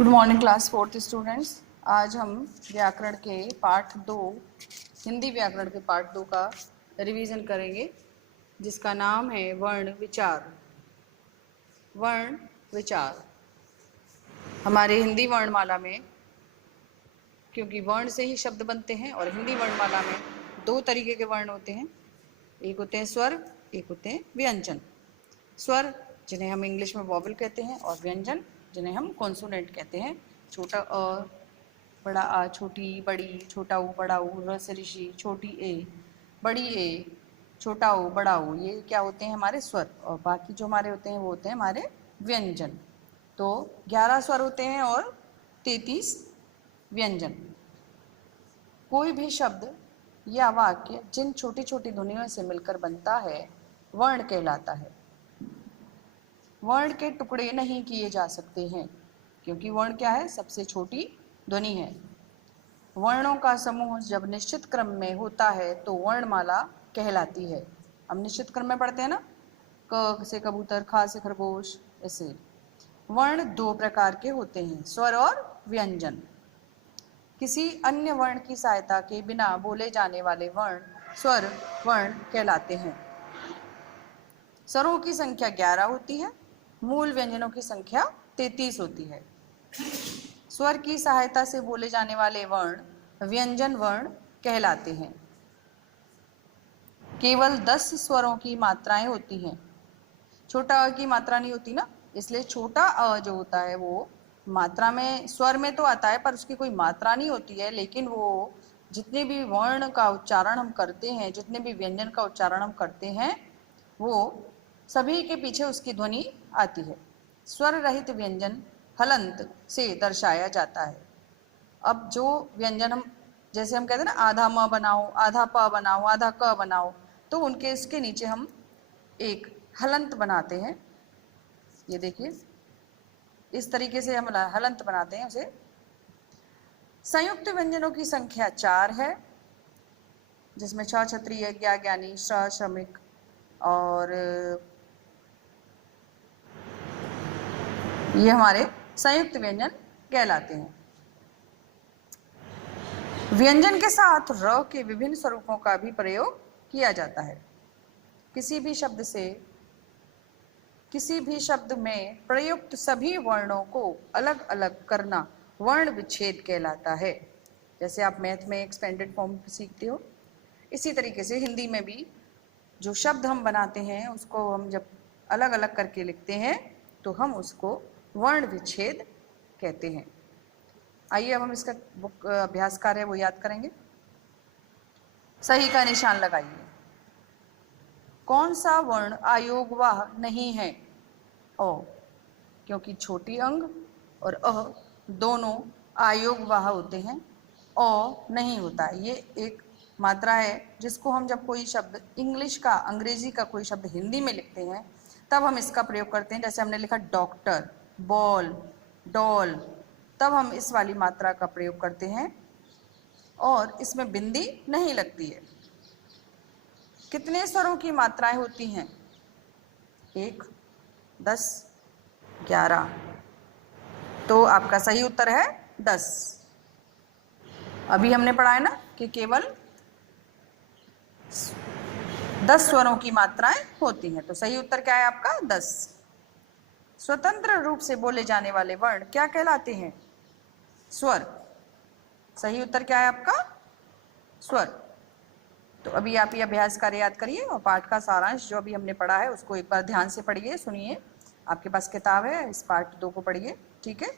Good morning class fourth students. आज हम व्याकरण के पाठ 2 हिंदी व्याकरण के पाठ 2 का रिवीजन करेंगे, जिसका नाम है वर्ण विचार। वर्ण विचार हमारे हिंदी वर्णमाला में, क्योंकि वर्ण से ही शब्द बनते हैं और हिंदी वर्णमाला में 2 तरीके के वर्ण होते हैं। एक होते हैं स्वर, एक होते हैं व्यंजन। स्वर जिन्हें हम इंग्लिश में वॉवल कहते हैं, और व्यंजन जिन्हें हम कॉन्सोनेंट कहते हैं। छोटा अ, बड़ा आ, छोटी बड़ी, छोटा ऊ बड़ा ऊ, र से ऋषि, छोटी ए, बड़ी ए, छोटा ऊ बड़ा ऊ, ये क्या होते हैं हमारे स्वर। और बाकी जो हमारे होते हैं वो होते हैं हमारे व्यंजन। तो 11 स्वर होते हैं और 33 व्यंजन। कोई भी शब्द या वाक्य जिन छोटी छोटी ध्वनियों से मिलकर बनता है वर्ण कहलाता है। वर्ण के टुकड़े नहीं किए जा सकते हैं, क्योंकि वर्ण क्या है, सबसे छोटी ध्वनि है। वर्णों का समूह जब निश्चित क्रम में होता है तो वर्णमाला कहलाती है। हम निश्चित क्रम में पढ़ते हैं ना, क से कबूतर, ख से खरगोश, ऐसे। वर्ण 2 प्रकार के होते हैं, स्वर और व्यंजन। किसी अन्य वर्ण की सहायता के बिना बोले जाने वाले वर्ण स्वर वर्ण कहलाते हैं। स्वरों की संख्या 11 होती है, मूल व्यंजनों की संख्या 33 होती है। स्वर की सहायता से बोले जाने वाले वर्ण व्यंजन वर्ण कहलाते हैं। केवल 10 स्वरों की मात्राएं होती हैं। छोटा अ की मात्रा नहीं होती ना, इसलिए छोटा अ जो होता है वो मात्रा में, स्वर में तो आता है पर उसकी कोई मात्रा नहीं होती है। लेकिन वो जितने भी वर्ण का उच्चारण हम करते हैं, जितने भी व्यंजन का उच्चारण हम करते हैं, वो सभी के पीछे उसकी ध्वनि आती है। स्वर रहित व्यंजन हलंत से दर्शाया जाता है। अब जो व्यंजन हम, जैसे हम कहते हैं ना, आधा म बनाओ, आधा प बनाओ, आधा क बनाओ, तो उनके इसके नीचे हम एक हलंत बनाते हैं। ये देखिए, इस तरीके से हम हलंत बनाते हैं उसे। संयुक्त व्यंजनों की संख्या 4 है, जिसमें छ क्षत्रिय, ज्ञा ज्ञानी, श्र श्रमिक और ये हमारे संयुक्त व्यंजन कहलाते हैं। व्यंजन के साथ र के विभिन्न स्वरूपों का भी प्रयोग किया जाता है। किसी भी शब्द में प्रयुक्त सभी वर्णों को अलग अलग करना वर्ण विच्छेद कहलाता है। जैसे आप मैथ में एक्सपेंडेड फॉर्म सीखते हो, इसी तरीके से हिंदी में भी जो शब्द हम बनाते हैं उसको हम जब अलग अलग करके लिखते हैं तो हम उसको वर्ण विच्छेद कहते हैं। आइए अब हम इसका अभ्यास कार्य वो याद करेंगे। सही का निशान लगाइए। कौन सा वर्ण आयोगवाह नहीं है? ओ, क्योंकि छोटी अंग और अ दोनों आयोगवाह होते हैं, ओ नहीं होता। ये एक मात्रा है जिसको हम जब कोई शब्द इंग्लिश का, अंग्रेजी का कोई शब्द हिंदी में लिखते हैं तब हम इसका प्रयोग करते हैं। जैसे हमने लिखा डॉक्टर, बॉल, डॉल, तब हम इस वाली मात्रा का प्रयोग करते हैं और इसमें बिंदी नहीं लगती है। कितने स्वरों की मात्राएं होती हैं? 1, 10, 11। तो आपका सही उत्तर है 10। अभी हमने पढ़ा है ना कि केवल 10 स्वरों की मात्राएं होती हैं, तो सही उत्तर क्या है आपका? 10। स्वतंत्र रूप से बोले जाने वाले वर्ण क्या कहलाते हैं? स्वर। सही उत्तर क्या है आपका? स्वर। तो अभी आप ये अभ्यास कार्य याद करिए और पाठ का सारांश जो अभी हमने पढ़ा है उसको एक बार ध्यान से पढ़िए, सुनिए। आपके पास किताब है, इस पाठ 2 को पढ़िए, ठीक है।